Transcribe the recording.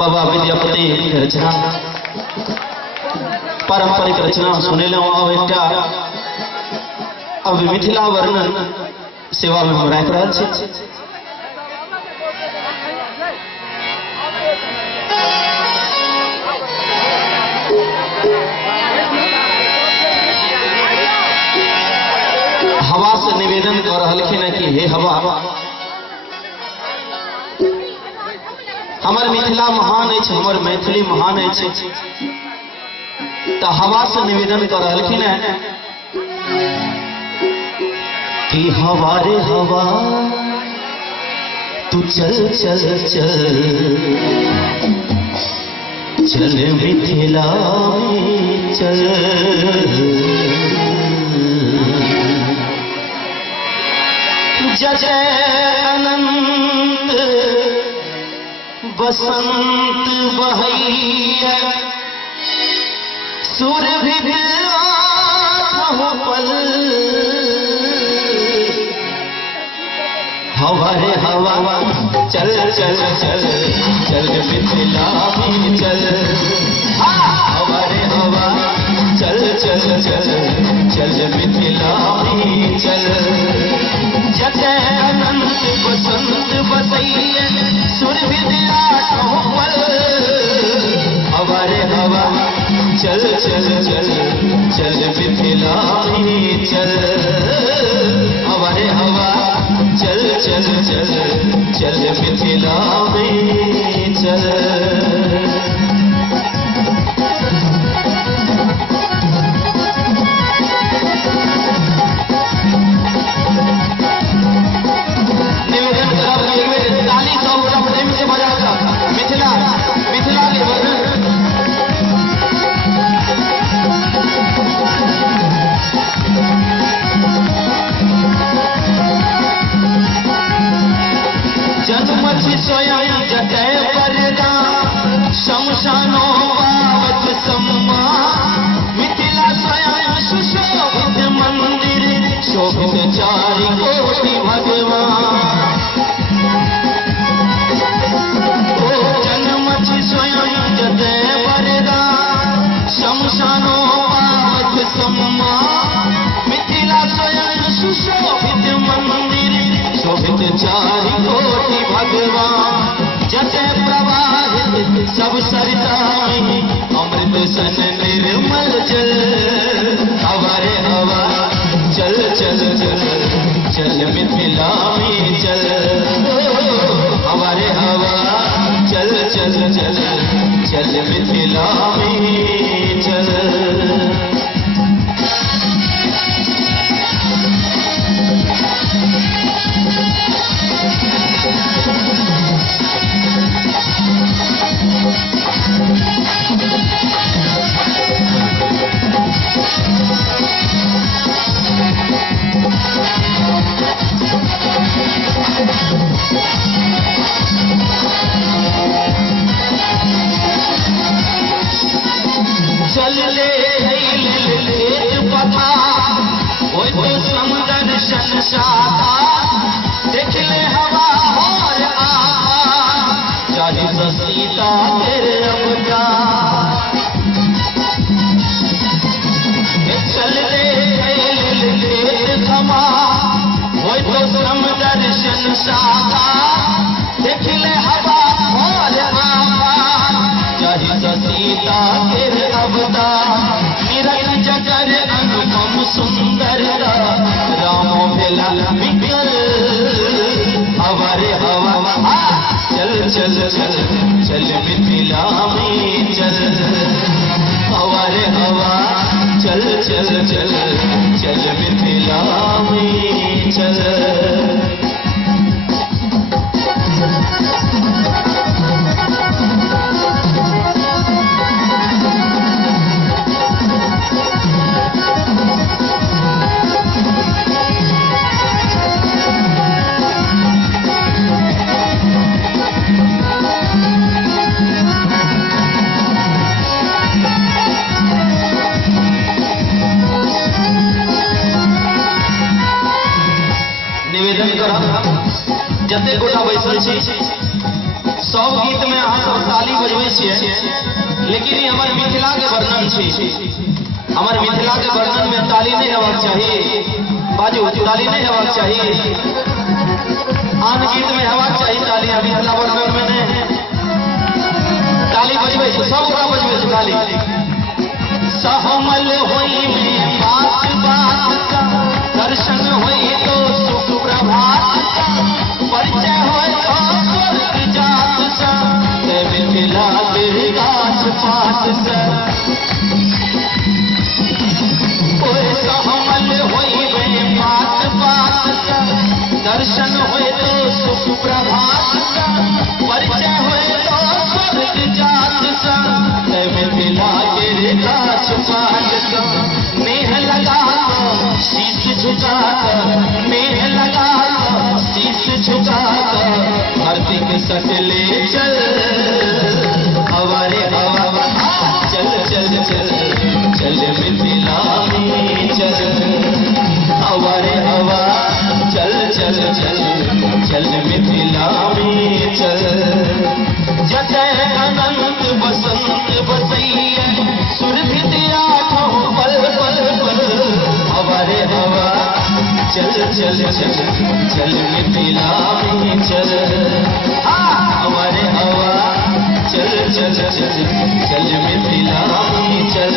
बाबा विद्यापति रचना पारंपरिक रचना सुने एकटा अब मिथिला वर्णन सेवा में हम राख रहा छे। हवा से निवेदन कर रहा कि हे हवा, हमार मिथिला महान है, हमार मैथिली महान है, तो हवा से निवेदन कर रहा कि हवा रे हवा तू चल चल चल चल मिथिला में चल, जय अनंत बसंत बहैया सुरभि पल, हवा रे हवा चल चल चल चल मिथिला में चल, हवा रे हवा चल चल चल चल मिथिला में चल, जय अनंत बसंत बसैया सुरभि पल, हवा रे हवा चल चल चल चल मिथिला में चल, हवा रे हवा चल चल चल चल मिथिला में चल। जन्मछि स्वयं जटय वरदा शमशानो पावक सम्मा, मिथिला स्वयं सुशोभित मंदिर शोभित चारि कोटि भगवान, जन्मछि स्वयं जटय वरदा शमशानो पावक सम्मा, मिथिला स्वयं सुशोभित मंदिर शोभित चारि कोटि भगवान, जटे प्रवाहित सब सरिता में अमृत सन निर्मल जल, हवा रे हवा चल चल चल चल मिथिला में चल, हवा रे हवा चल चल चल चल मिथिला में चल। चल ले पथा वो तो समुद्र शनशाखा, देख ले हवा और आका चाहे सीता तेरे अवतार, चल ले थमा वो तो समुद्र शनशाखा, देख ले हवा और आका चाहे सीता तेरे अवतार, निरंजन जगर अनुपम सुंदर राम भेला विकल, हवा रे हवा चल चल चल चल मिथिला में चल, हवा रे हवा चल चल चल चल मिथिला में चल। जते गोटा बैसल छी सब गीत में अहाँ सब ताली बजबै छियै, लेकिन ई हमर मिथिला के वर्णन छै। हमर मिथिला के वर्णन में ताली नहीं हेबाक चाहिए, बाजू ताली नहीं हेबाक चाहिए। आन गीत में हेबाक चाहिए ताली, मिथिला वर्णन में नहीं। ताली बजबै छै, सब ओकरा बजबै छै ताली। सहमल होई में बात बात सा, दर्शन होई तो सुप्रभात सा, परिचय होई तो स्वर्ग जात सा, मिथिला के गाछ पात सा। सहमल होई में बात बात सा, दर्शन होई तो सुप्रभात सा, परिचय होई तो स्वर्ग जात सा, मिथिला के गाछ पात सा। नेह लगा शीश झुका, नेह लगा शीश झुका, धरती के सटले चल, हवारे हवा चल चल चल चल मिथिला में चल, हवारे हवा चल चल चल चल मिथिला में चल। जतय अनंत बसंत बसैया, सुरभित आठों पल पल पल, हवारे हवा चल चल चल चल मिथिला में चल, हमारे हवा चल चल चल चल मिथिला में चल।